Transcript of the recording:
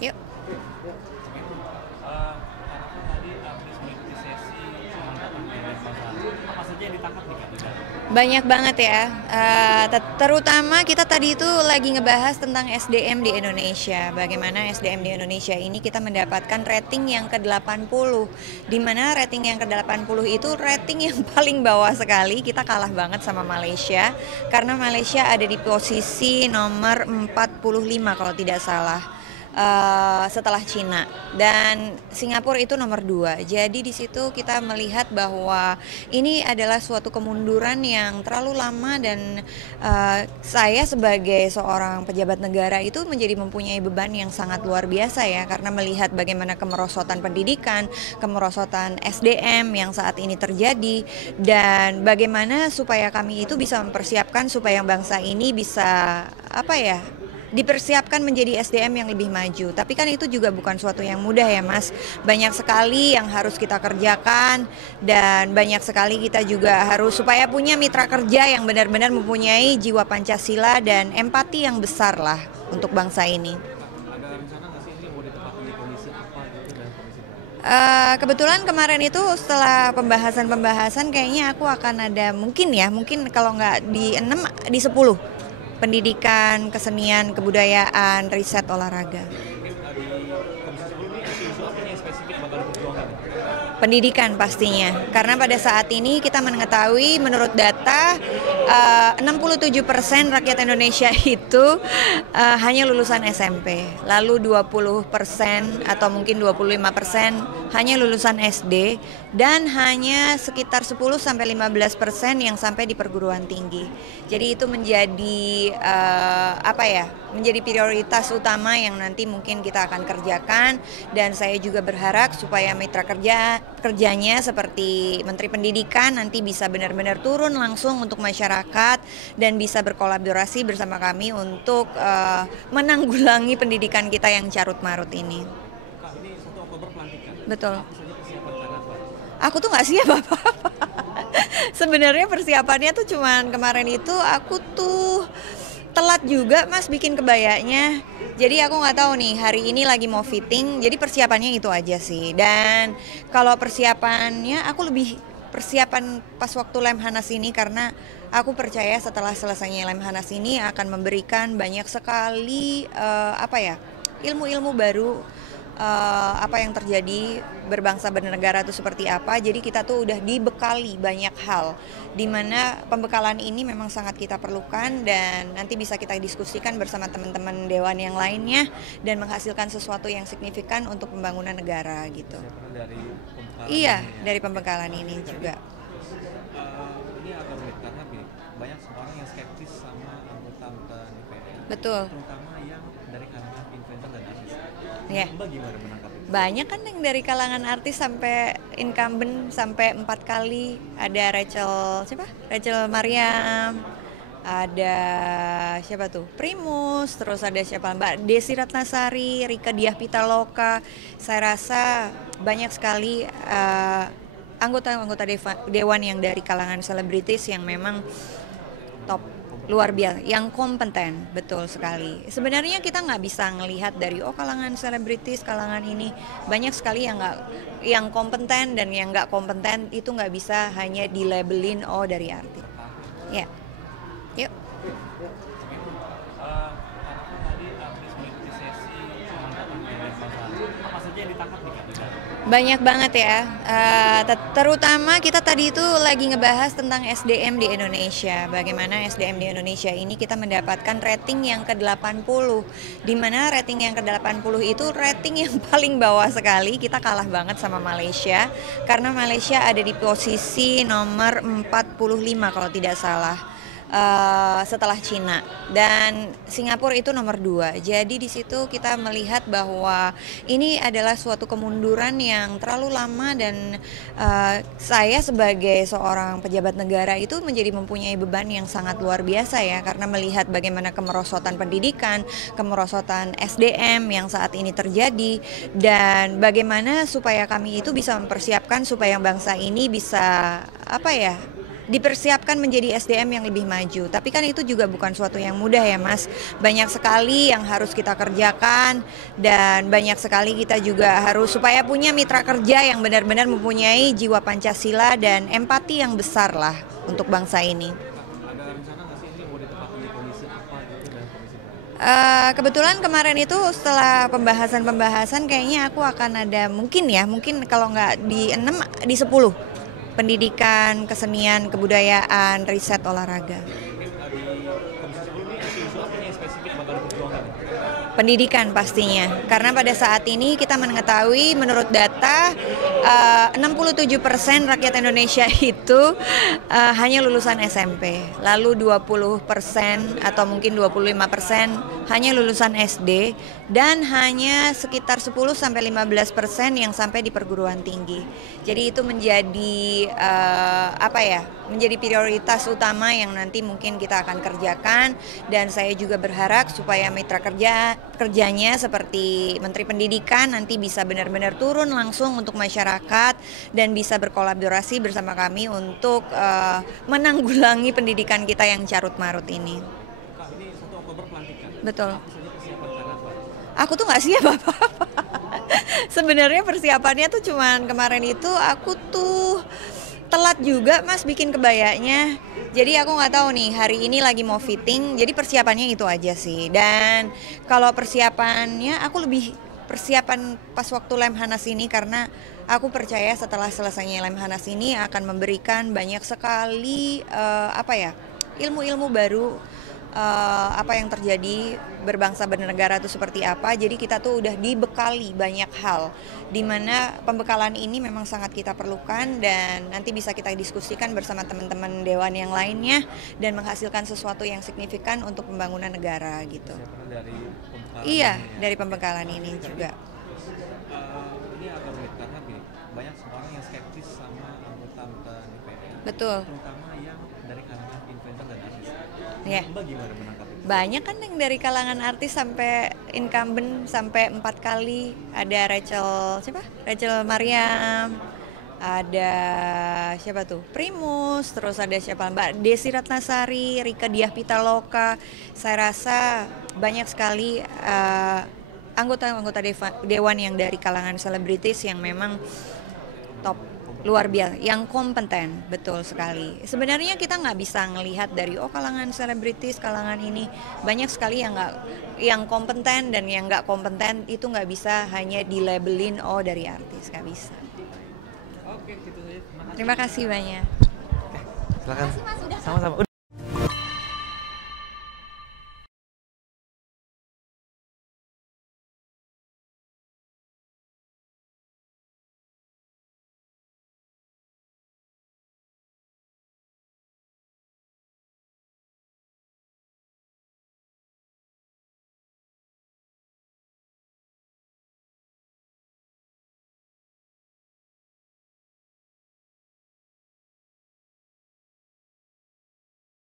Yuk. Karena kan tadi habis mengikuti sesi semangat pemberdayaan masalah. Apa saja yang ditangkap nih Kak di dalam? Banyak banget ya, terutama kita tadi itu lagi ngebahas tentang SDM di Indonesia. Bagaimana SDM di Indonesia ini kita mendapatkan rating yang ke-80, di mana rating yang ke-80 itu rating yang paling bawah sekali. Kita kalah banget sama Malaysia, karena Malaysia ada di posisi nomor 45 kalau tidak salah. Setelah Cina, dan Singapura itu nomor 2. Jadi di situ kita melihat bahwa ini adalah suatu kemunduran yang terlalu lama, dan saya sebagai seorang pejabat negara itu menjadi mempunyai beban yang sangat luar biasa ya, karena melihat bagaimana kemerosotan pendidikan, kemerosotan SDM yang saat ini terjadi, dan bagaimana supaya kami itu bisa mempersiapkan supaya bangsa ini bisa dipersiapkan menjadi SDM yang lebih maju. Tapi kan itu juga bukan suatu yang mudah ya Mas. Banyak sekali yang harus kita kerjakan, dan banyak sekali kita juga harus supaya punya mitra kerja yang benar-benar mempunyai jiwa Pancasila dan empati yang besar lah untuk bangsa ini. Ada rencana nggak sih ini mau ditempatkan di komisi apa gitu dan komisi berapa? Kebetulan kemarin itu setelah pembahasan-pembahasan kayaknya aku akan ada mungkin kalau nggak di 6 di 10. Pendidikan, kesenian, kebudayaan, riset, olahraga. Mungkin di komisi 10 ini isu apa nih yang spesifik bakal diperjuangkan? Pendidikan pastinya, karena pada saat ini kita mengetahui menurut data 67% rakyat Indonesia itu hanya lulusan SMP, lalu 20% atau mungkin 25% hanya lulusan SD, dan hanya sekitar 10-15% yang sampai di perguruan tinggi. Jadi itu menjadi menjadi prioritas utama yang nanti mungkin kita akan kerjakan, dan saya juga berharap supaya mitra kerjanya seperti Menteri Pendidikan nanti bisa benar-benar turun langsung untuk masyarakat dan bisa berkolaborasi bersama kami untuk menanggulangi pendidikan kita yang carut-marut ini. Kak, ini 1 Oktober pelantikan. Betul. Apa saja persiapan Kak Pak? Aku tuh nggak siap apa-apa. Sebenarnya persiapannya tuh cuman kemarin itu aku tuh telat juga Mas bikin kebayanya. Jadi aku nggak tahu nih hari ini lagi mau fitting. Jadi persiapannya itu aja sih. Dan kalau persiapannya aku lebih persiapan pas waktu Lemhanas ini, karena aku percaya setelah selesainya Lemhanas ini akan memberikan banyak sekali ilmu-ilmu baru, apa yang terjadi berbangsa bernegara itu seperti apa. Jadi kita tuh udah dibekali banyak hal, di mana pembekalan ini memang sangat kita perlukan, dan nanti bisa kita diskusikan bersama teman-teman dewan yang lainnya dan menghasilkan sesuatu yang signifikan untuk pembangunan negara gitu. Persiapan dari pembekalan Iya, ini ya. dari pembekalan ini juga. Ini agak rumit karena banyak orang yang skeptis sama anggota DPR, Betul. terutama yang dari kalangan influencer dan artis. Ya. Mbak gimana menangkap itu? Banyak kan yang dari kalangan artis sampai incumbent sampai 4 kali. Ada Rachel Mariam, ada siapa tuh? Primus, terus ada siapa? Mbak Desi Ratnasari, Rika Diah Pitaloka. Saya rasa banyak sekali anggota-anggota dewan yang dari kalangan selebritis yang memang top, luar biasa, yang kompeten, betul sekali. Sebenarnya kita nggak bisa ngelihat dari kalangan selebritis, kalangan ini banyak sekali yang kompeten, dan yang nggak kompeten itu nggak bisa hanya dilabelin dari artis. Ya, yuk. Karena kan tadi habis mengikuti sesi semangat pemberdayaan masalah. Apa saja yang ditangkap nih Kak di dalam? Banyak banget ya, terutama kita tadi itu lagi ngebahas tentang SDM di Indonesia. Bagaimana SDM di Indonesia ini kita mendapatkan rating yang ke-80, di mana rating yang ke-80 itu rating yang paling bawah sekali. Kita kalah banget sama Malaysia, karena Malaysia ada di posisi nomor 45 kalau tidak salah. Setelah Cina, dan Singapura itu nomor 2. Jadi di situ kita melihat bahwa ini adalah suatu kemunduran yang terlalu lama, dan saya sebagai seorang pejabat negara itu menjadi mempunyai beban yang sangat luar biasa ya, karena melihat bagaimana kemerosotan pendidikan, kemerosotan SDM yang saat ini terjadi, dan bagaimana supaya kami itu bisa mempersiapkan supaya bangsa ini bisa dipersiapkan menjadi SDM yang lebih maju. Tapi kan itu juga bukan suatu yang mudah ya Mas. Banyak sekali yang harus kita kerjakan dan banyak sekali kita juga harus supaya punya mitra kerja yang benar-benar mempunyai jiwa Pancasila dan empati yang besar lah untuk bangsa ini. Ada rencana nggak sih ini mau ditempatkan di komisi apa gitu dan komisi berapa? Kebetulan kemarin itu setelah pembahasan kayaknya aku akan ada mungkin kalau nggak di 6 di 10 pendidikan, kesenian, kebudayaan, riset, olahraga. Mungkin di komisi 10 ini isu-isu apa yang spesifik bakal diperjuangkan? Pendidikan pastinya, karena pada saat ini kita mengetahui menurut data 67% rakyat Indonesia itu hanya lulusan SMP, lalu 20% atau mungkin 25% hanya lulusan SD dan hanya sekitar 10-15% yang sampai di perguruan tinggi. Jadi itu menjadi menjadi prioritas utama yang nanti mungkin kita akan kerjakan dan saya juga berharap supaya mitra kerjanya seperti Menteri Pendidikan nanti bisa benar-benar turun langsung untuk masyarakat dan bisa berkolaborasi bersama kami untuk menanggulangi pendidikan kita yang carut-marut ini. Kak, ini 1 Oktober pelantikan. Betul. Apa saja persiapan karena apa? Aku tuh nggak siap apa-apa. Sebenarnya persiapannya tuh cuman kemarin itu aku tuh telat juga Mas bikin kebayanya. Jadi aku nggak tahu nih hari ini lagi mau fitting. Jadi persiapannya itu aja sih. Dan kalau persiapannya aku lebih persiapan pas waktu Lemhanas ini karena aku percaya setelah selesainya Lemhanas ini akan memberikan banyak sekali ilmu-ilmu baru. Apa yang terjadi berbangsa bernegara itu seperti apa. Jadi kita tuh udah dibekali banyak hal di mana pembekalan ini memang sangat kita perlukan dan nanti bisa kita diskusikan bersama teman-teman dewan yang lainnya dan menghasilkan sesuatu yang signifikan untuk pembangunan negara gitu. Persiapan dari pembekalan Iya, ini ya. dari pembekalan ini juga. Ini agak rumit karena banyak orang yang skeptis sama anggota DPR. Betul. Terutama yang dari kalangan influencer dan artis. Ya. Mbak gimana menangkap itu? Banyak kan yang dari kalangan artis sampai incumbent sampai 4 kali. Ada Rachel Mariam, ada siapa tuh? Primus, terus ada siapa? Mbak Desi Ratnasari, Rika Diah Pitaloka. Saya rasa banyak sekali anggota-anggota dewan yang dari kalangan selebritis yang memang top, luar biasa, yang kompeten, betul sekali. Sebenarnya kita nggak bisa ngelihat dari kalangan selebritis, kalangan ini banyak sekali yang kompeten dan yang nggak kompeten itu nggak bisa hanya dilabelin dari artis, nggak bisa. Oke, gitu saja. Terima kasih banyak. Silakan. Sama-sama.